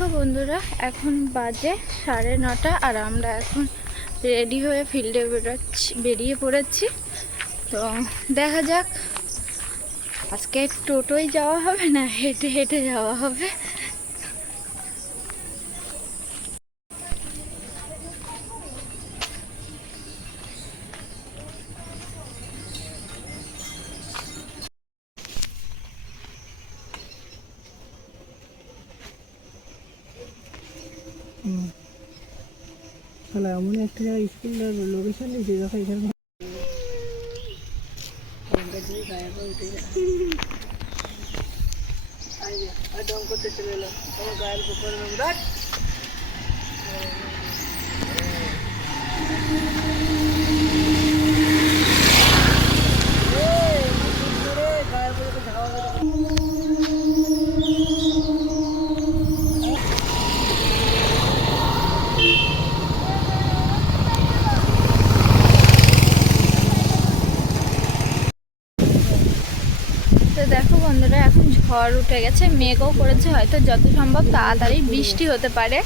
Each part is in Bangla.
দেখো বন্ধুরা, এখন বাজে সাড়ে নটা আর আমরা এখন রেডি হয়ে ফিল্ডে বেরোচ্ছি, বেরিয়ে পড়েছি। তো দেখা যাক, আজকে টোটোই যাওয়া হবে না হেঁটে হেঁটে যাওয়া হবে? তাহলে এমন একটা জায়গায় স্কুলটার লোকেশন দিয়েছে দেখো এখানে করতে চলে এলাম আমার গায়ের উপর রাখ গায়ের উপরে ঝাড়া তো দেখো বন্ধুরা এখন ঝড় উঠে গেছে, মেঘও করেছে, হয়তো যত সম্ভব তাড়াতাড়ি বৃষ্টি হতে পারে।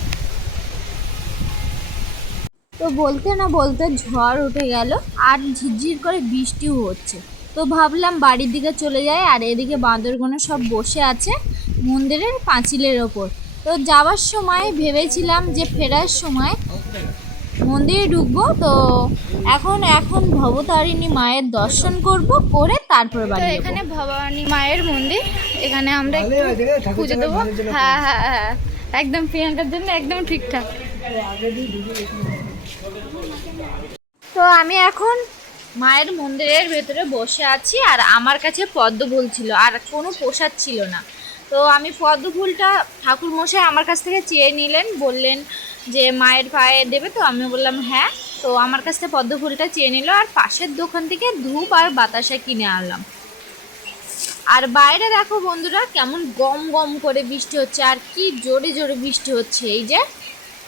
তো বলতে না বলতে ঝড় উঠে গেল, আর ঝিরঝির করে বৃষ্টিও হচ্ছে। তো ভাবলাম বাড়ির দিকে চলে যায় আর এদিকে বাঁদরগুলো সব বসে আছে মন্দিরের পাঁচিলের ওপর। তো যাওয়ার সময় ভেবেছিলাম যে ফেরার সময় মন্দিরে ঢুকবো তো এখন এখন ভবতারিণী মায়ের দর্শন করব করে তারপরে বাড়ি এখানে ভবানী মায়ের মন্দির এখানে আমরা একটু পুজো দেবো। হ্যাঁ হ্যাঁ হ্যাঁ একদম প্রিয়াঙ্কার জন্য একদম ঠিকঠাক। তো আমি এখন মায়ের মন্দিরের ভেতরে বসে আছি আর আমার কাছে পদ্ম ফুল ছিল আর কোনো প্রসাদ ছিল না। তো আমি পদ্ম ফুলটা ঠাকুর মশাই আমার কাছ থেকে চেয়ে নিলেন, বললেন যে মায়ের পায়ে দেবে তো আমি বললাম হ্যাঁ। তো আমার কাছ থেকে পদ্ম ফুলটা চেয়ে নিল আর পাশের দোকান থেকে ধূপ আর বাতাসা কিনে আনলাম। আর বাইরে দেখো বন্ধুরা কেমন গম গম করে বৃষ্টি হচ্ছে, আর কি জোরে জোরে বৃষ্টি হচ্ছে। এই যে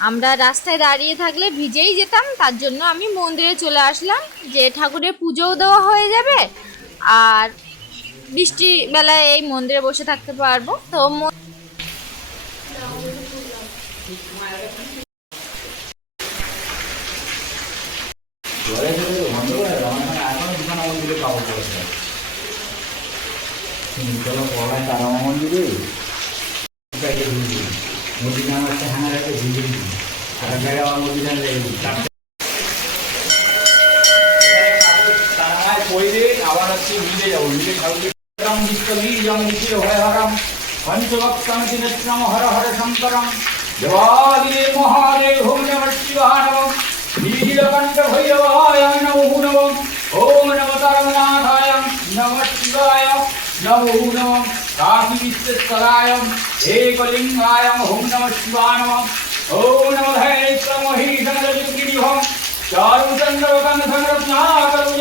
আমরা রাস্তায় দাঁড়িয়ে থাকলে ভিজেই যেতাম, তার জন্য আমি মন্দিরে চলে আসলাম, যে ঠাকুরের পুজোও দেওয়া হয়ে যাবে, আর বৃষ্টি বেলায় এই মন্দিরে বসে থাকতে পারব। তো মানে মন্দিরে মন্দিরে আর জায়গায় আমার पञ्चभक्तमतिरत्नम् हर हर शङ्करम् जवादिने महादेवो नमः शिवानवम् नीलकण्ठभैरवाय नमो नमम् ॐ नवतरनाथाय नमः शिवाय नमो नमः काशीविश्वस्तलाय एकलिङ्गाय ॐ नमः शिवानवम् ॐ नमः धैर्यमहीशमलयुगिरिहम् चारुचन्द्रकन्धरत्नाकरुज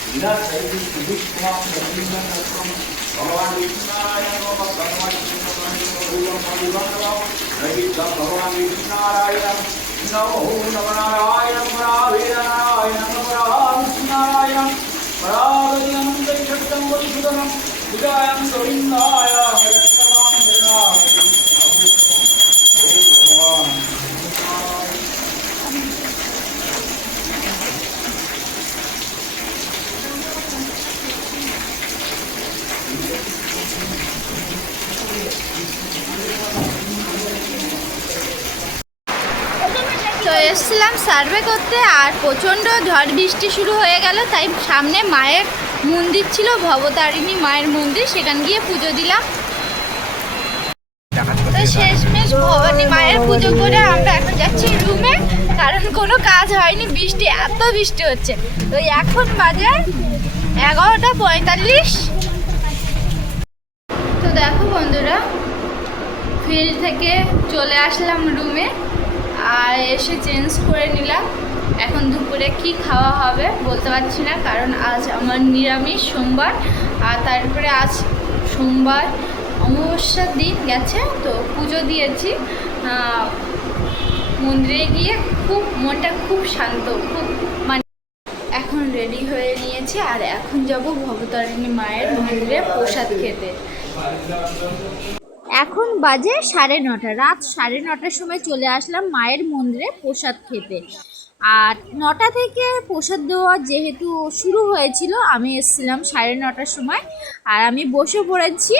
ఇలా చదివి సుభూష్ కుమార్ భగవాన్ విష్ణునారాయణ భగవాన్ విష్ణునారాయణ నమో నమనారాయణ పరావేదనారాయణ పరావిష్ణునారాయణ పరావేదనం దక్షం వరిషుదనం విజాయం గోవిందాయ এসেছিলাম সার্ভে করতে আর প্রচণ্ড ঝড় বৃষ্টি শুরু হয়ে গেল, তাই সামনে মায়ের মন্দির ছিল, ভবতারিণী মায়ের মন্দির, সেখানে গিয়ে পুজো দিলাম। তো শেষমেশ ভবানী মায়ের পুজো করে আমরা এখন যাচ্ছি রুমে, কারণ কোনো কাজ হয়নি, বৃষ্টি, এত বৃষ্টি হচ্ছে। তো এখন বাজে এগারোটা পঁয়তাল্লিশ। তো দেখো বন্ধুরা ফিল্ড থেকে চলে আসলাম রুমে। আর এসে চেঞ্জ করে নিলাম। এখন দুপুরে কি খাওয়া হবে বলতে পারছি না, কারণ আজ আমার নিরামিষ সোমবার, আর তারপরে আজ সোমবার অমাবস্যার দিন গেছে, তো পুজো দিয়েছি। মন্দিরে গিয়ে খুব মনটা খুব শান্ত, খুব মানে এখন রেডি হয়ে নিয়েছি, আর এখন যাব ভবতারিণী মায়ের মন্দিরে প্রসাদ খেতে। এখন বাজে সাড়ে নটা। রাত সাড়ে নটার সময় চলে আসলাম মায়ের মন্দিরে প্রসাদ খেতে। আর নটা থেকে প্রসাদ দেওয়া যেহেতু শুরু হয়েছিল, আমি এসেছিলাম সাড়ে নটার সময়। আর আমি বসে পড়েছি।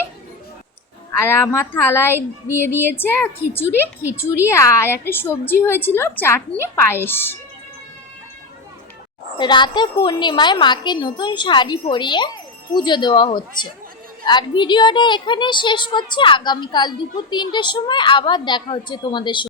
আর আমার থালায় দিয়ে দিয়েছে খিচুড়ি। খিচুড়ি আর একটা সবজি হয়েছিল চাটনি পায়েস। রাতে পূর্ণিমায় মাকে নতুন শাড়ি পরিয়ে পুজো দেওয়া হচ্ছে। আর ভিডিওটা এখানে শেষ করছি। আগামীকাল দুপুর তিনটের সময় আবার দেখা হচ্ছে তোমাদের সঙ্গে।